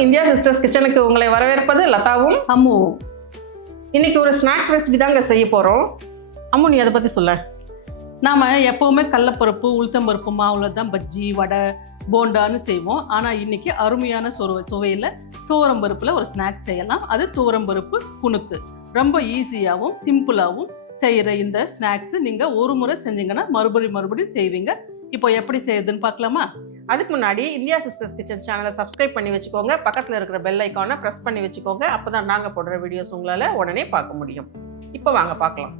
Sisters கிச்சனுக்கு உங்களை வரவேற்பது லதாவும் அம்மு இன்னைக்கு ஒரு ஸ்நாக்ஸ் ரெசிபி தாங்க செய்ய போகிறோம் அம்மு நீ அதை பற்றி சொல்ல. நாம் எப்போவுமே கடலப்பருப்பு உளுத்தம்பருப்பு மாவில் தான் பஜ்ஜி வடை போண்டான்னு செய்வோம். ஆனால் இன்னைக்கு அருமையான சொரு சுவையில் தூரம்பருப்பில் ஒரு ஸ்நாக்ஸ் செய்யலாம். அது தூரம்பருப்பு புணுக்கு. ரொம்ப ஈஸியாகவும் சிம்பிளாகவும் செய்கிற இந்த ஸ்நாக்ஸ் நீங்கள் ஒரு முறை செஞ்சீங்கன்னா மறுபடியும் மறுபடியும் செய்வீங்க. இப்போ எப்படி செய்யுதுன்னு பார்க்கலாமா? அதுக்கு முன்னாடி இந்தியா சிஸ்டர்ஸ் கிச்சன் சேனலை சப்ஸ்கிரைப் பண்ணி வச்சுக்கோங்க. பக்கத்தில் இருக்கிற பெல் ஐக்கானை ப்ரெஸ் பண்ணி வச்சுக்கோங்க. அப்போ தான் நாங்கள் போடுற வீடியோஸ் உங்களால் உடனே பார்க்க முடியும். இப்போ வாங்க பார்க்கலாம்.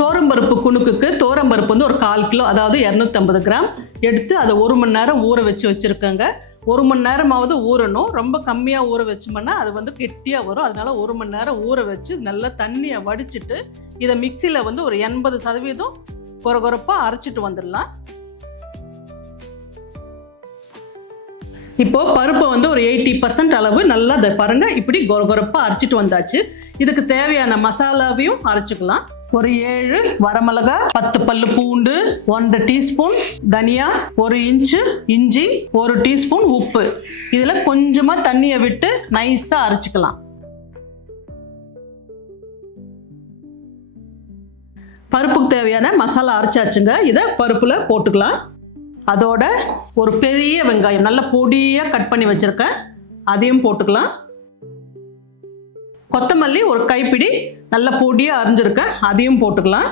தோரம்பருப்பு குணுக்குக்கு தோரம்பருப்பு வந்து ஒரு கால் கிலோ அதாவது இரநூத்தம்பது கிராம். எடுத்து அதை ஒரு மணி நேரம் ஊற வச்சு வச்சுருக்கோங்க. ஒரு மணி நேரமாவது ஊறணும். ரொம்ப கம்மியாக ஊற வச்சோம்னா அது வந்து கெட்டியாக வரும். அதனால ஒரு மணி நேரம் ஊற வச்சு நல்லா தண்ணியை வடிச்சிட்டு இதை மிக்சியில் வந்து ஒரு எண்பது சதவீதம் குறகுறப்பாக அரைச்சிட்டு வந்துடலாம். இப்போ பருப்பை வந்து ஒரு எயிட்டி பர்சன்ட் அளவு நல்லா அதை பாருங்க இப்படி கொரகொரப்பாக அரைச்சிட்டு வந்தாச்சு. இதுக்கு தேவையான மசாலாவையும் அரைச்சிக்கலாம். ஒரு ஏழு வரமிளகா பத்து பல்லு பூண்டு ஒன்றரை டீஸ்பூன் தனியா ஒரு இன்ச்சு இஞ்சி ஒரு டீஸ்பூன் உப்பு. இதில் கொஞ்சமாக தண்ணியை விட்டு நைஸாக அரைச்சிக்கலாம். பருப்புக்கு தேவையான மசாலா அரைச்சாச்சுங்க. இதை பருப்பில் போட்டுக்கலாம். அதோட ஒரு பெரிய வெங்காயம் நல்ல பொடியாக கட் பண்ணி வச்சுருக்கேன் அதையும் போட்டுக்கலாம். கொத்தமல்லி ஒரு கைப்பிடி நல்ல பொடியாக அரிஞ்சிருக்கேன். அதையும் போட்டுக்கலாம்.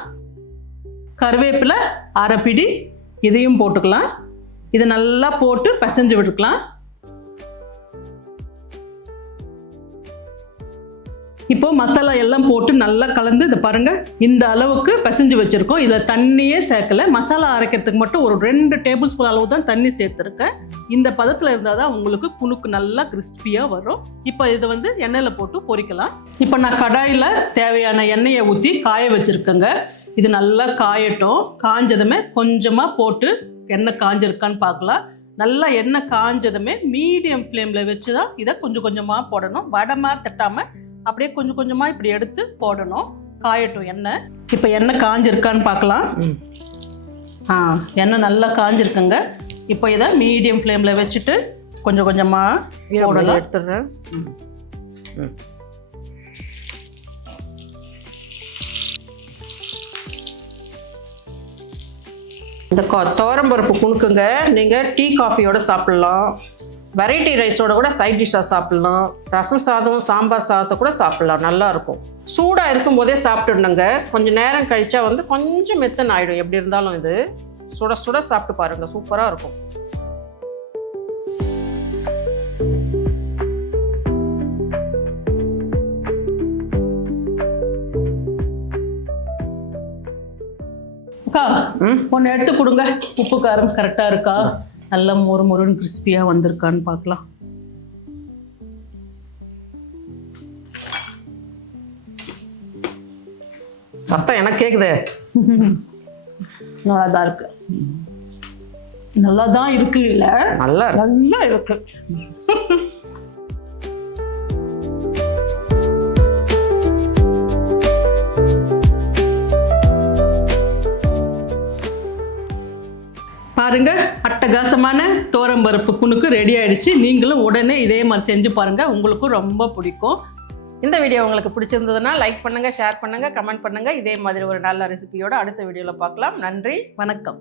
கருவேப்பிலை அரைப்பிடி இதையும் போட்டுக்கலாம். இது நல்லா போட்டு பிசைஞ்சு விட்டுக்கலாம். இப்போ மசாலா எல்லாம் போட்டு நல்லா கலந்து இதை பாருங்கள் இந்த அளவுக்கு பிசைஞ்சு வச்சுருக்கோம். இதில் தண்ணியே சேர்க்கல. மசாலா அரைக்கிறதுக்கு மட்டும் ஒரு ரெண்டு டேபிள் ஸ்பூன் அளவு தான் தண்ணி சேர்த்துருக்கேன். இந்த பதத்தில் இருந்தால் தான் உங்களுக்கு குணுக்கு நல்லா கிறிஸ்பியாக வரும். இப்போ இதை வந்து எண்ணெயில் போட்டு பொரிக்கலாம். இப்போ நான் கடாயில் தேவையான எண்ணெயை ஊற்றி காய வச்சுருக்கேங்க. இது நல்லா காயட்டும். காஞ்சதுமே கொஞ்சமாக போட்டு எண்ணெய் காஞ்சிருக்கான்னு பார்க்கலாம். நல்லா எண்ணெய் காஞ்சதுமே மீடியம் ஃப்ளேமில் வச்சு தான் இதை கொஞ்சம் கொஞ்சமாக போடணும். வடை மாதிரி தட்டாமல் அப்படியே கொஞ்சம் கொஞ்சமாக இப்படி எடுத்து போடணும். காயட்டும் எண்ணெய். இப்போ எண்ணெய் காஞ்சிருக்கான்னு பார்க்கலாம். ஆ எண்ணெய் நல்லா காஞ்சிருக்குங்க. இப்போ இதை மீடியம் ஃப்ளேமில் வச்சுட்டு கொஞ்சம் கொஞ்சமாக போடலாம். எடுத்துடுறேன். இந்த தோரம்பருப்பு குணுக்குங்க நீங்கள் டீ காஃபியோட சாப்பிட்லாம். வெரைட்டி ரைஸோட கூட சைட் டிஷ்ஷாக சாப்பிட்லாம். ரசம் சாதம் சாம்பார் சாதத்தை கூட சாப்பிட்லாம். நல்லா இருக்கும். சூடாக இருக்கும் போதே சாப்பிட்டுடுங்க கொஞ்சம் நேரம் கழிச்சா வந்து கொஞ்சம் மெத்தன் ஆகிடும் எப்படி இருந்தாலும் இது. சுட சுட சாப்பிட்டு பாருங்க. சூப்பராக இருக்கும். அக்கா ஒன்று எடுத்து கொடுங்க. உப்பு காரம் கரெக்டாக இருக்கா? நல்லா மொறு மொறுன்னு கிறிஸ்பியாக வந்திருக்கான்னு பார்க்கலாம். சத்தம் எனக்கு கேட்குதே நல்லா தான் இருக்கு. நல்லா தான் இருக்கு இல்லை? நல்லா. நல்லா இருக்கு. பாருங்க. அட்டகாசமான தோரம்பருப்பு குணுக்கு ரெடி ஆயிடுச்சு. நீங்களும் உடனே இதே மாதிரி செஞ்சு பாருங்கள் உங்களுக்கும் ரொம்ப பிடிக்கும். இந்த வீடியோ உங்களுக்கு பிடிச்சிருந்ததுன்னா லைக் பண்ணுங்கள் ஷேர் பண்ணுங்க கமெண்ட் பண்ணுங்கள் இதே மாதிரி ஒரு நல்ல ரெசிபியோட அடுத்த வீடியோவில் பார்க்கலாம். நன்றி வணக்கம்.